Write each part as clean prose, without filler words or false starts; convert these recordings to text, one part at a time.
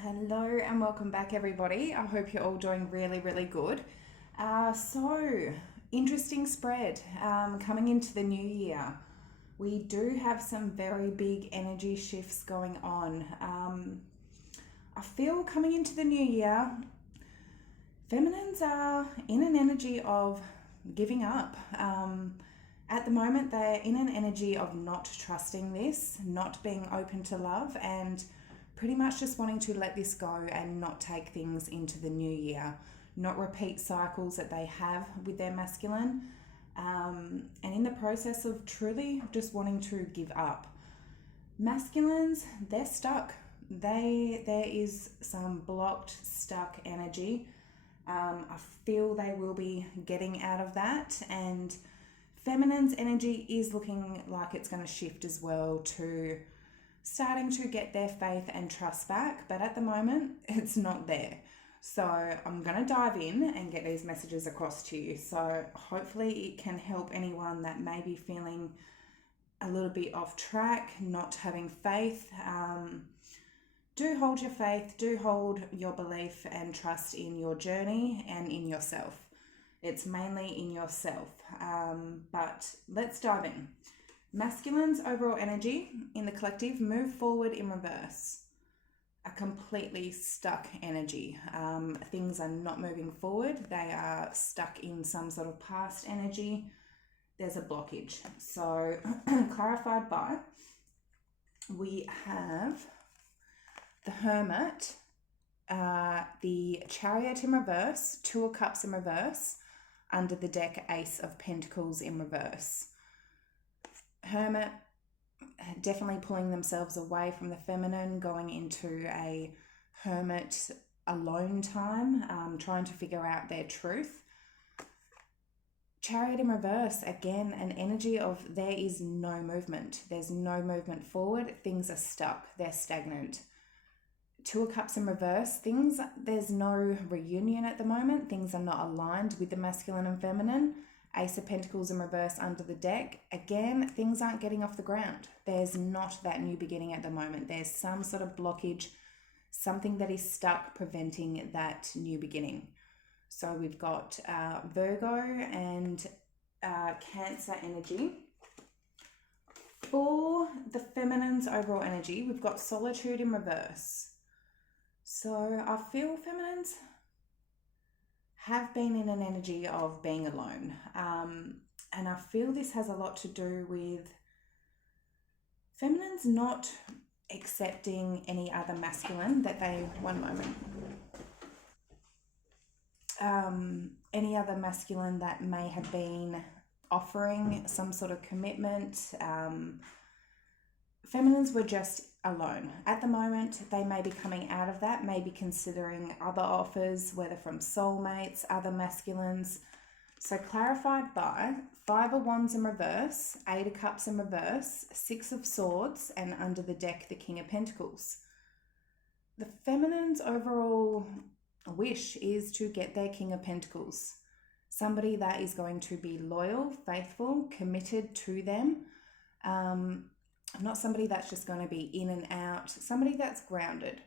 Hello and welcome back, everybody. I hope you're all doing really, really good. Interesting spread coming into the new year. We do have some very big energy shifts going on. I feel coming into the new year, feminines are in an energy of giving up. At the moment, they're in an energy of not trusting this, not being open to love, and pretty much just wanting to let this go and not take things into the new year, not repeat cycles that they have with their masculine, and in the process of truly just wanting to give up. Masculines, they're stuck. There is some blocked, stuck energy. I feel they will be getting out of that, and feminine's energy is looking like it's going to shift as well to starting to get their faith and trust back, but at the moment it's not there. So I'm going to dive in and get these messages across to you. So hopefully it can help anyone that may be feeling a little bit off track, not having faith. Do hold your faith, do hold your belief and trust in your journey and in yourself. It's mainly in yourself, but let's dive in. Masculine's overall energy in the collective, move forward in reverse. A completely stuck energy. Things are not moving forward. They are stuck in some sort of past energy. There's a blockage. So clarified by, we have the Hermit, the Chariot in reverse, Two of Cups in reverse, under the deck Ace of Pentacles in reverse. Hermit definitely pulling themselves away from the feminine, going into a hermit alone time, trying to figure out their truth. Chariot in reverse, again, an energy of there is no movement. There's no movement forward. Things are stuck. They're stagnant. Two of Cups in reverse, there's no reunion at the moment. Things are not aligned with the masculine and feminine. Ace of Pentacles in reverse under the deck. Again, things aren't getting off the ground. There's not that new beginning at the moment. There's some sort of blockage, something that is stuck preventing that new beginning. So we've got Virgo and Cancer energy. For the feminine's overall energy, we've got Solitude in reverse. So I feel feminines have been in an energy of being alone. And I feel this has a lot to do with feminines not accepting any other masculine that they, one moment, any other masculine that may have been offering some sort of commitment. Feminines were just alone. At the moment, they may be coming out of that, maybe considering other offers, whether from soulmates, other masculines. So clarified by Five of Wands in reverse, Eight of Cups in reverse, Six of Swords, and under the deck, the King of Pentacles. The feminine's overall wish is to get their King of Pentacles. Somebody that is going to be loyal, faithful, committed to them. Not somebody that's just going to be in and out, somebody that's grounded.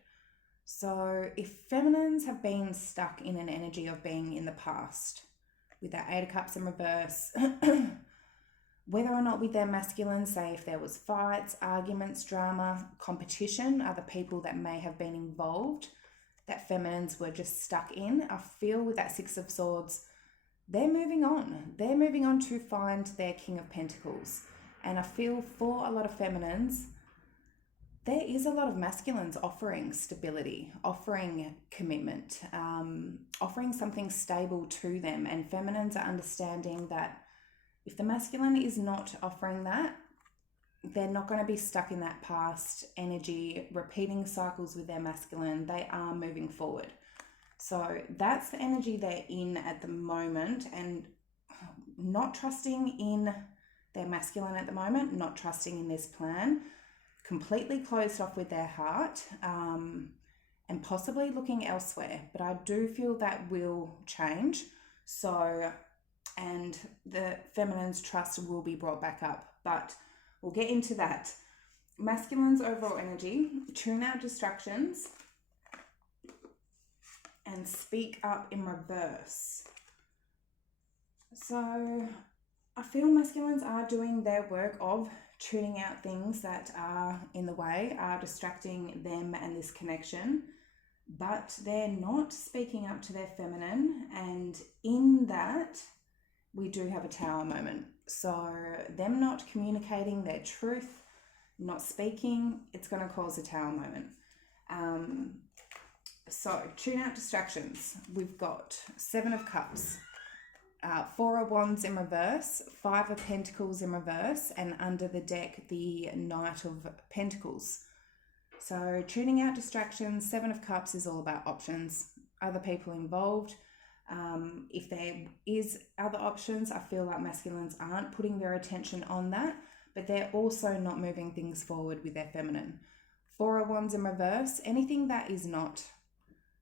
So if feminines have been stuck in an energy of being in the past, with that Eight of Cups in reverse, whether or not with their masculine, say if there was fights, arguments, drama, competition, other people that may have been involved, that feminines were just stuck in, I feel with that Six of Swords, they're moving on. They're moving on to find their King of Pentacles. And I feel for a lot of feminines, there is a lot of masculines offering stability, offering commitment, offering something stable to them. And feminines are understanding that if the masculine is not offering that, they're not going to be stuck in that past energy, repeating cycles with their masculine. They are moving forward. So that's the energy they're in at the moment, and not trusting in their masculine at the moment, not trusting in this plan, completely closed off with their heart, and possibly looking elsewhere. But I do feel that will change. So, and the feminine's trust will be brought back up, but we'll get into that. Masculine's overall energy, tune out distractions. and speak up in reverse. So I feel masculines are doing their work of tuning out things that are in the way, are distracting them and this connection, but they're not speaking up to their feminine. And in that, we do have a tower moment. So them not communicating their truth, not speaking, it's going to cause a tower moment. So tune out distractions. We've got 7 of Cups, 4 of Wands in reverse, 5 of Pentacles in reverse, and under the deck, the Knight of Pentacles. So tuning out distractions, 7 of Cups is all about options, other people involved. If there is other options, I feel like masculines aren't putting their attention on that, but they're also not moving things forward with their feminine. 4 of Wands in reverse, anything that is not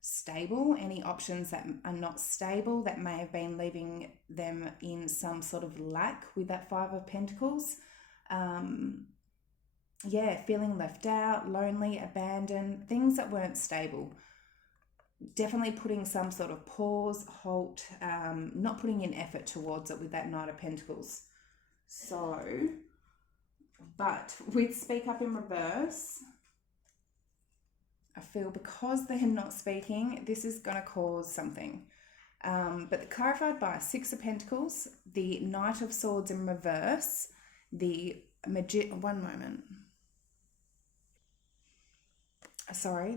stable, any options that are not stable that may have been leaving them in some sort of lack with that 5 of Pentacles. Feeling left out, lonely, abandoned, things that weren't stable. Definitely putting some sort of pause, halt, not putting in effort towards it with that Knight of Pentacles. So, but with speak up in reverse, I feel because they're not speaking, this is going to cause something. But clarified by 6 of Pentacles, the Knight of Swords in reverse, the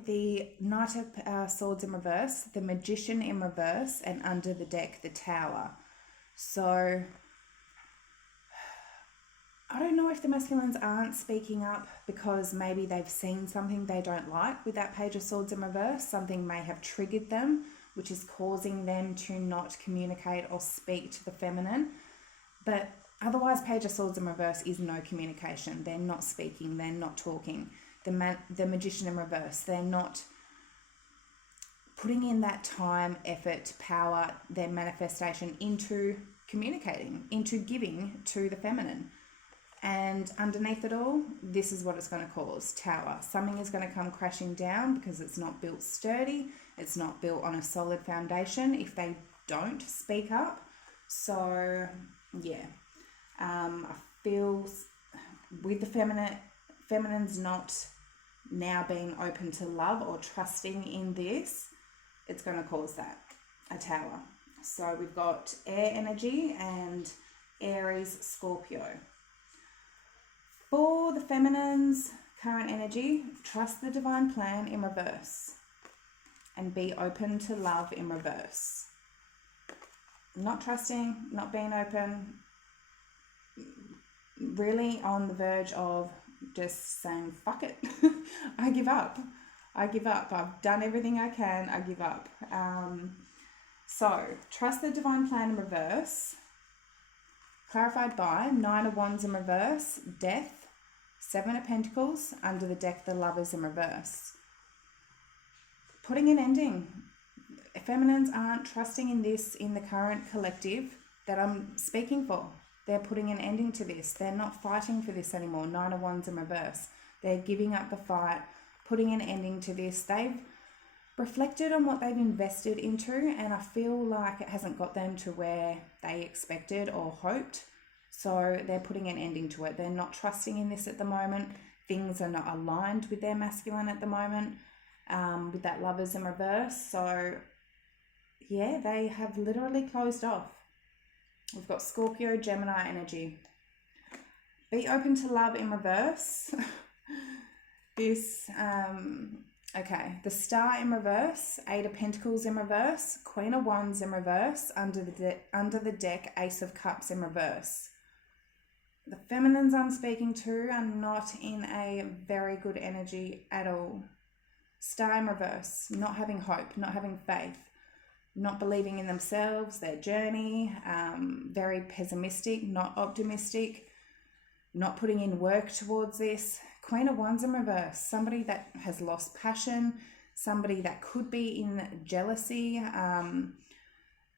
the Knight of Swords in reverse, the Magician in reverse, and under the deck, the Tower. So I don't know if the masculines aren't speaking up because maybe they've seen something they don't like with that Page of Swords in reverse. Something may have triggered them, which is causing them to not communicate or speak to the feminine. But otherwise, Page of Swords in reverse is no communication. They're not speaking. They're not talking. The Magician in reverse, they're not putting in that time, effort, power, their manifestation into communicating, into giving to the feminine. And underneath it all, this is what it's going to cause, Tower. Something is going to come crashing down because it's not built sturdy. It's not built on a solid foundation if they don't speak up. So, yeah. I feel with the feminine's not now being open to love or trusting in this, it's going to cause that, a Tower. So we've got air energy and Aries, Scorpio. For the feminine's current energy, trust the divine plan in reverse and be open to love in reverse. Not trusting, not being open, really on the verge of just saying, fuck it, I give up. I've done everything I can, I give up. So, trust the divine plan in reverse. Clarified by 9 of Wands in reverse, Death, 7 of Pentacles, under the deck, the Lovers in reverse. Putting an ending. Feminines aren't trusting in this in the current collective that I'm speaking for. They're putting an ending to this. They're not fighting for this anymore. 9 of Wands in reverse. They're giving up the fight, putting an ending to this. They've reflected on what they've invested into, and I feel like it hasn't got them to where they expected or hoped. So they're putting an ending to it. They're not trusting in this at the moment. Things are not aligned with their masculine at the moment, with that Lovers in reverse. So yeah, they have literally closed off. We've got Scorpio, Gemini energy. Be open to love in reverse. The Star in reverse, 8 of Pentacles in reverse, Queen of Wands in reverse, under the deck, Ace of Cups in reverse. The feminines I'm speaking to are not in a very good energy at all. Star in reverse, not having hope, not having faith, not believing in themselves, their journey, very pessimistic, not optimistic, not putting in work towards this. Queen of Wands in reverse, somebody that has lost passion, somebody that could be in jealousy,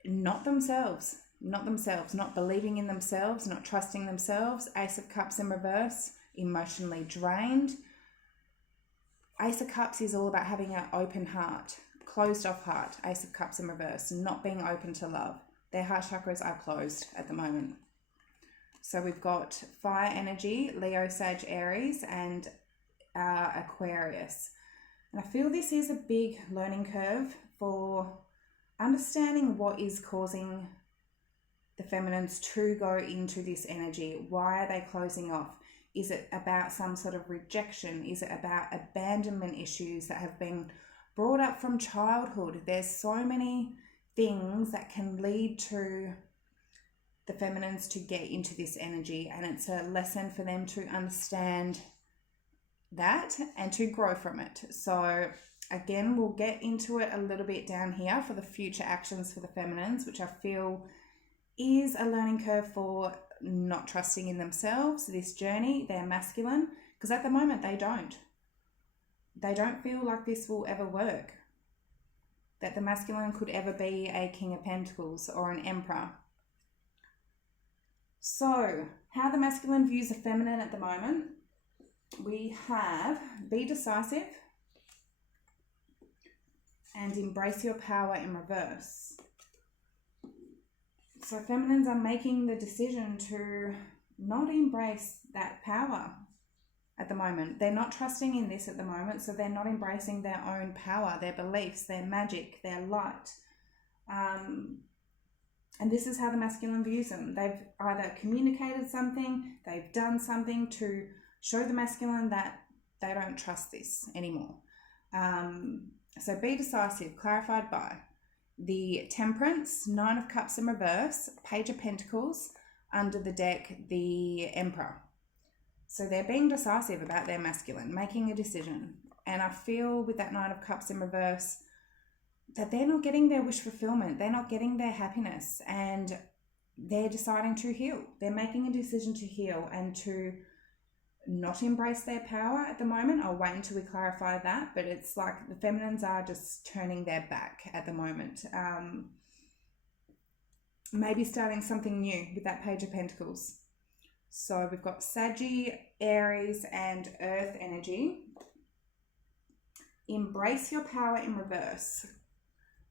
not themselves, not believing in themselves, not trusting themselves. Ace of Cups in reverse, emotionally drained. Ace of Cups is all about having an open heart, closed off heart, Ace of Cups in reverse, not being open to love. Their heart chakras are closed at the moment. So we've got fire energy, Leo, Sag, Aries, and Aquarius. And I feel this is a big learning curve for understanding what is causing the feminines to go into this energy. Why are they closing off? Is it about some sort of rejection? Is it about abandonment issues that have been brought up from childhood? There's so many things that can lead to the feminines to get into this energy, and it's a lesson for them to understand that and to grow from it. So again, we'll get into it a little bit down here for the future actions for the feminines, which I feel is a learning curve for not trusting in themselves, this journey, their masculine, because at the moment they don't feel like this will ever work, that the masculine could ever be a King of Pentacles or an Emperor. So how the masculine views the feminine at the moment, we have be decisive and embrace your power in reverse. So feminines are making the decision to not embrace that power at the moment. They're not trusting in this at the moment, so they're not embracing their own power, their beliefs, their magic, their light. And this is how the masculine views them. They've either communicated something, they've done something to show the masculine that they don't trust this anymore. So be decisive, clarified by the Temperance, Nine of Cups in reverse, Page of Pentacles, under the deck, the Emperor. So they're being decisive about their masculine, making a decision. And I feel with that Nine of Cups in reverse that they're not getting their wish fulfillment. They're not getting their happiness, and they're deciding to heal. They're making a decision to heal and to not embrace their power at the moment. I'll wait until we clarify that, but it's like the feminines are just turning their back at the moment. Maybe starting something new with that Page of Pentacles. So we've got Saggy, Aries, and Earth energy. Embrace your power in reverse.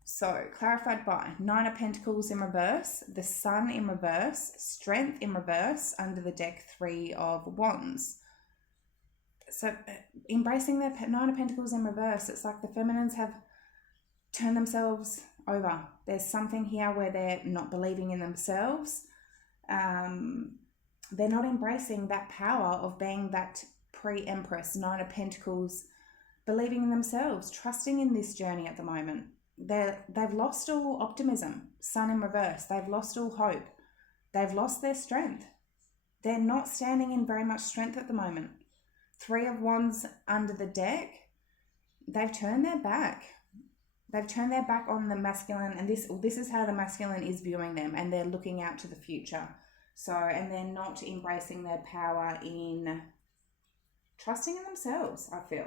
So clarified by Nine of Pentacles in reverse, the Sun in reverse, Strength in reverse, under the deck, Three of Wands. So embracing their Nine of Pentacles in reverse, it's like the feminines have turned themselves over. There's something here where they're not believing in themselves. They're not embracing that power of being that pre-Empress, Nine of Pentacles, believing in themselves, trusting in this journey at the moment. They've lost all optimism. Sun in reverse, they've lost all hope. They've lost their strength. They're not standing in very much strength at the moment. Three of Wands under the deck, they've turned their back. They've turned their back on the masculine, and this is how the masculine is viewing them, and they're looking out to the future. So, and they're not embracing their power in trusting in themselves, I feel.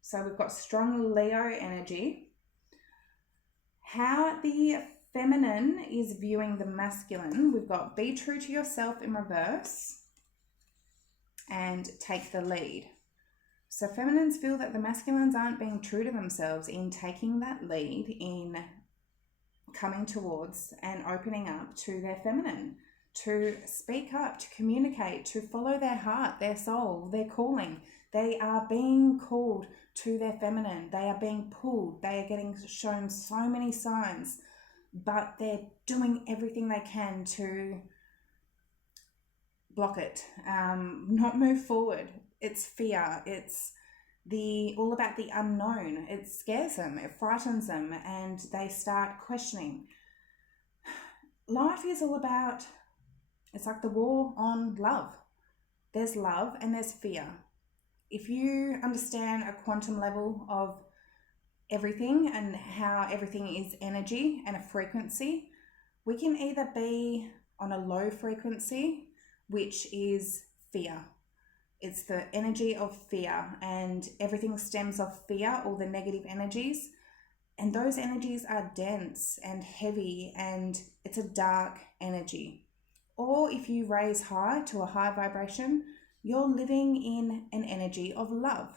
So we've got strong Leo energy. How the feminine is viewing the masculine, we've got be true to yourself in reverse and take the lead. So feminines feel that the masculines aren't being true to themselves in taking that lead, in coming towards and opening up to their feminine, to speak up, to communicate, to follow their heart, their soul, their calling. They are being called to their feminine. They are being pulled. They are getting shown so many signs, but they're doing everything they can to block it, not move forward. It's fear. It's all about the unknown. It scares them. It frightens them, and they start questioning. Life is all about, it's like the war on love. There's love and there's fear. If you understand a quantum level of everything and how everything is energy and a frequency, we can either be on a low frequency, which is fear. It's the energy of fear, and everything stems off fear, all the negative energies. And those energies are dense and heavy, and it's a dark energy. Or if you raise high to a high vibration, you're living in an energy of love.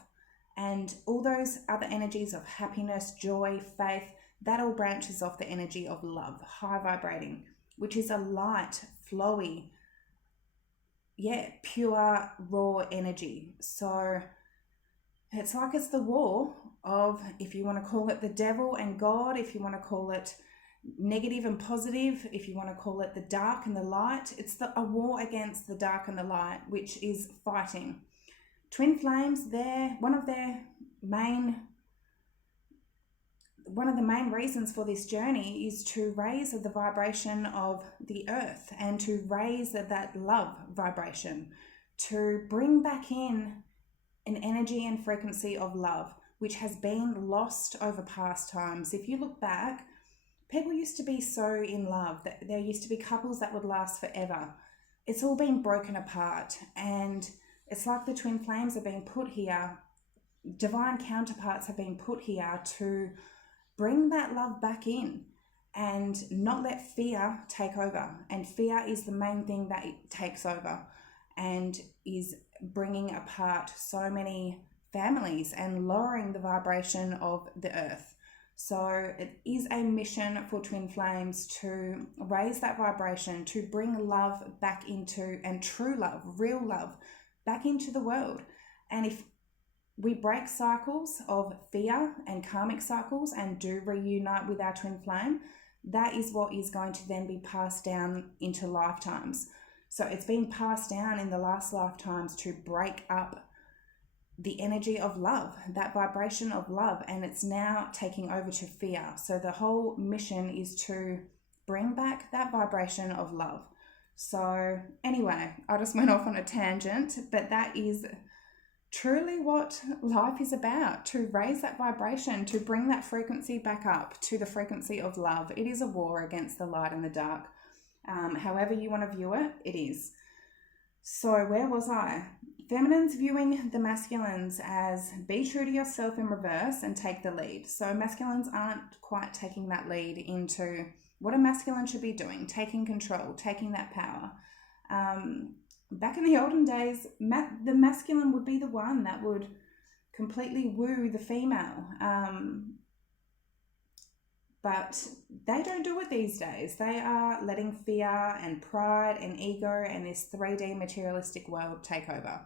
And all those other energies of happiness, joy, faith, that all branches off the energy of love, high vibrating, which is a light, flowy, pure, raw energy. So it's like it's the war of, if you want to call it the devil and God, if you want to call it negative and positive, if you want to call it the dark and the light, it's a war against the dark and the light, which is fighting. Twin flames, one of the main reasons for this journey is to raise the vibration of the earth and to raise that love vibration, to bring back in an energy and frequency of love, which has been lost over past times. If you look back, people used to be so in love that there used to be couples that would last forever. It's all been broken apart, and it's like the twin flames are being put here, divine counterparts have been put here to bring that love back in and not let fear take over. And fear is the main thing that it takes over and is bringing apart so many families and lowering the vibration of the earth. So it is a mission for twin flames to raise that vibration, to bring love back into, and true love, real love, back into the world. And if we break cycles of fear and karmic cycles and do reunite with our twin flame, that is what is going to then be passed down into lifetimes. So it's been passed down in the last lifetimes to break up the energy of love, that vibration of love, and it's now taking over to fear. So the whole mission is to bring back that vibration of love. So anyway, I just went off on a tangent, but that is truly what life is about, to raise that vibration, to bring that frequency back up to the frequency of love. It is a war against the light and the dark. However you want to view it, it is. So where was I? Feminines viewing the masculines as be true to yourself in reverse and take the lead. So masculines aren't quite taking that lead into what a masculine should be doing, taking control, taking that power. Back in the olden days, the masculine would be the one that would completely woo the female. But they don't do it these days. They are letting fear and pride and ego and this 3D materialistic world take over.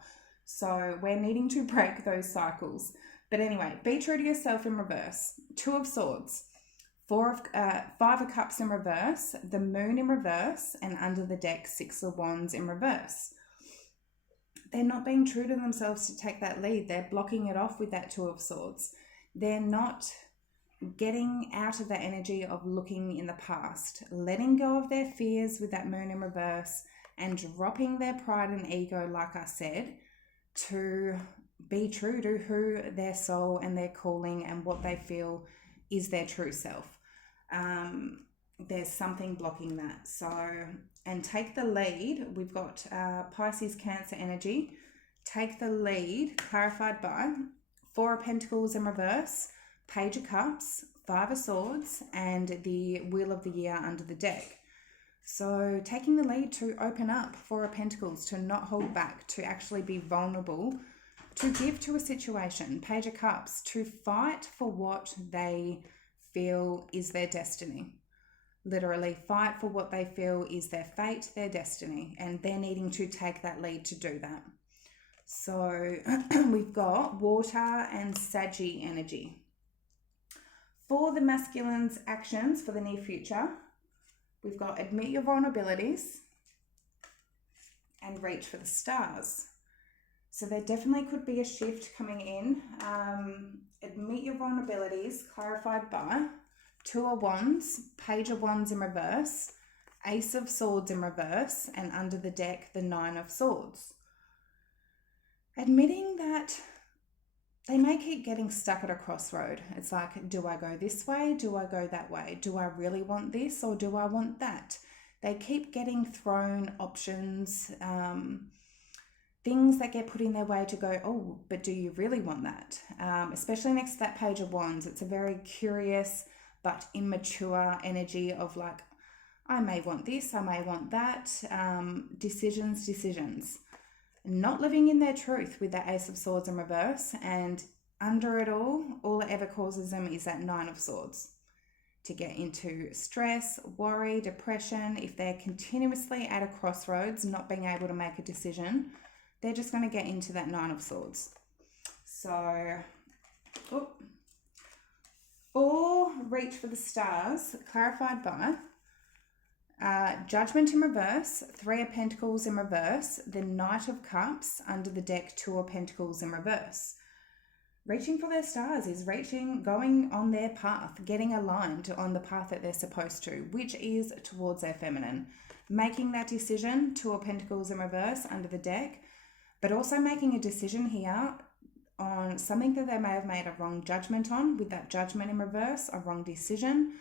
So we're needing to break those cycles. But anyway, be true to yourself in reverse. 2 of Swords, 5 of Cups in reverse, the Moon in reverse, and under the deck, 6 of Wands in reverse. They're not being true to themselves to take that lead. They're blocking it off with that 2 of Swords. They're not getting out of the energy of looking in the past, letting go of their fears with that Moon in reverse, and dropping their pride and ego, like I said, to be true to who their soul and their calling and what they feel is their true self. There's something blocking that. So, and take the lead. We've got Pisces, Cancer energy. Take the lead, clarified by 4 of Pentacles in reverse, Page of Cups, 5 of Swords, and the Wheel of the Year under the deck. So taking the lead to open up, 4 of Pentacles, to not hold back, to actually be vulnerable, to give to a situation. Page of Cups, to fight for what they feel is their destiny. Literally fight for what they feel is their fate, their destiny, and they're needing to take that lead to do that. So we've got Water and Saggy energy. For the masculine's actions for the near future, we've got admit your vulnerabilities and reach for the stars. So there definitely could be a shift coming in. Admit your vulnerabilities, clarified by 2 of Wands, Page of Wands in reverse, Ace of Swords in reverse, and under the deck, the 9 of Swords. Admitting that they may keep getting stuck at a crossroad. It's like, do I go this way? Do I go that way? Do I really want this or do I want that? They keep getting thrown options, things that get put in their way to go, oh, but do you really want that? Especially next to that Page of Wands. It's a very curious but immature energy of like, I may want this, I may want that. Decisions. Not living in their truth with that Ace of Swords in reverse, and under it all it ever causes them is that Nine of Swords. To get into stress, worry, depression. If they're continuously at a crossroads, not being able to make a decision, they're just going to get into that Nine of Swords. So, or reach for the stars, clarified by Judgment in reverse, Three of Pentacles in reverse, the Knight of Cups under the deck, Two of Pentacles in reverse. Reaching for their stars is going on their path, getting aligned on the path that they're supposed to, which is towards their feminine. Making that decision, Two of Pentacles in reverse under the deck, but also making a decision here on something that they may have made a wrong judgment on, with that Judgment in reverse, a wrong decision,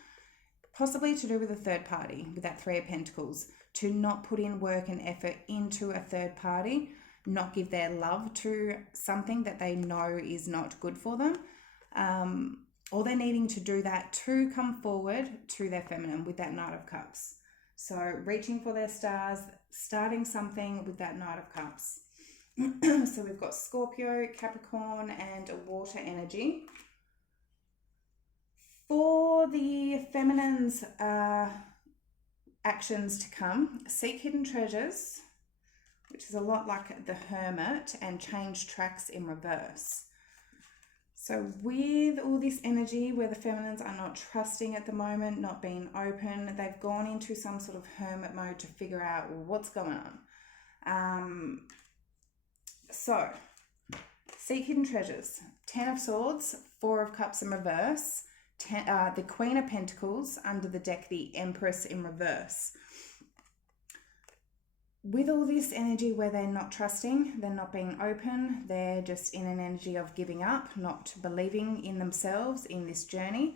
possibly to do with a third party, with that Three of Pentacles, to not put in work and effort into a third party, not give their love to something that they know is not good for them, or they're needing to do that to come forward to their feminine with that Knight of Cups. So reaching for their stars, starting something with that Knight of Cups. So we've got Scorpio, Capricorn, and a water energy. For the feminine's actions to come, seek hidden treasures, which is a lot like the Hermit, and change tracks in reverse. So with all this energy where the feminines are not trusting at the moment, not being open, they've gone into some sort of hermit mode to figure out what's going on. So seek hidden treasures. Ten of Swords, Four of Cups in reverse, the Queen of Pentacles under the deck, the Empress in reverse. With all this energy where they're not trusting, they're not being open, they're just in an energy of giving up, not believing in themselves in this journey,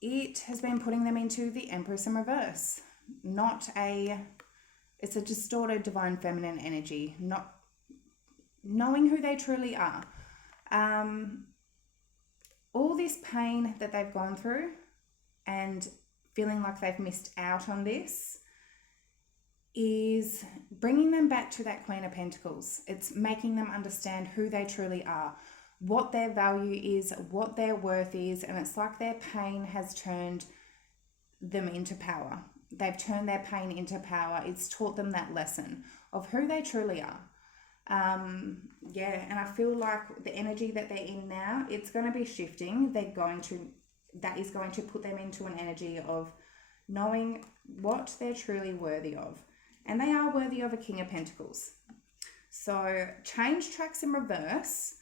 it has been putting them into the Empress in reverse. It's a distorted divine feminine energy, not knowing who they truly are. All this pain that they've gone through and feeling like they've missed out on this is bringing them back to that Queen of Pentacles. It's making them understand who they truly are, what their value is, what their worth is, and it's like their pain has turned them into power. They've turned their pain into power. It's taught them that lesson of who they truly are. And I feel like the energy that they're in now, it's going to be shifting. That is going to put them into an energy of knowing what they're truly worthy of. And they are worthy of a King of Pentacles. So change tracks in reverse.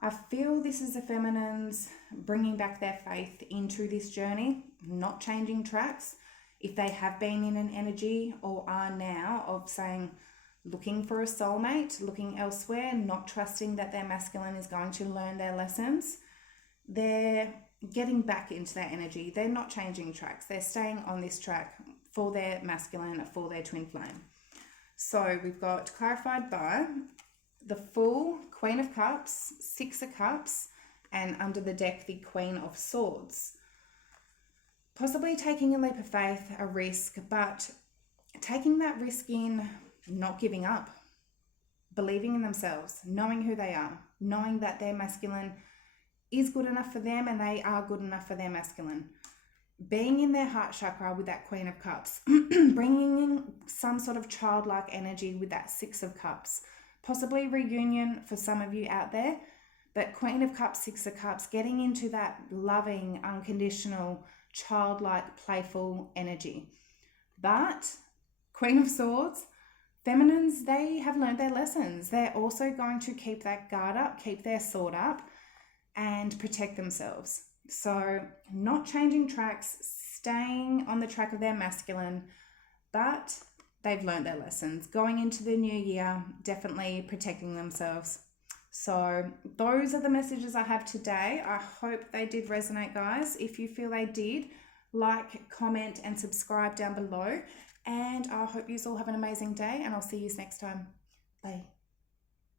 I feel this is the feminines bringing back their faith into this journey, not changing tracks. If they have been in an energy or are now of saying, looking for a soulmate, looking elsewhere, not trusting that their masculine is going to learn their lessons, they're getting back into that energy. They're not changing tracks. They're staying on this track for their masculine, for their twin flame. So we've got clarified by the Fool, Queen of Cups, Six of Cups, and under the deck, the Queen of Swords. Possibly taking a leap of faith, a risk, but taking that risk in not giving up, believing in themselves, knowing who they are, knowing that their masculine is good enough for them and they are good enough for their masculine. Being in their heart chakra with that Queen of Cups, bringing in some sort of childlike energy with that Six of Cups, possibly reunion for some of you out there, but Queen of Cups, Six of Cups, getting into that loving, unconditional, childlike, playful energy. But Queen of Swords, feminines, they have learned their lessons. They're also going to keep that guard up, keep their sword up, and protect themselves. So not changing tracks, staying on the track of their masculine, but they've learned their lessons. Going into the new year, definitely protecting themselves. So those are the messages I have today. I hope they did resonate, guys. If you feel they did, like, comment, and subscribe down below. And I hope you all have an amazing day, and I'll see you next time. Bye.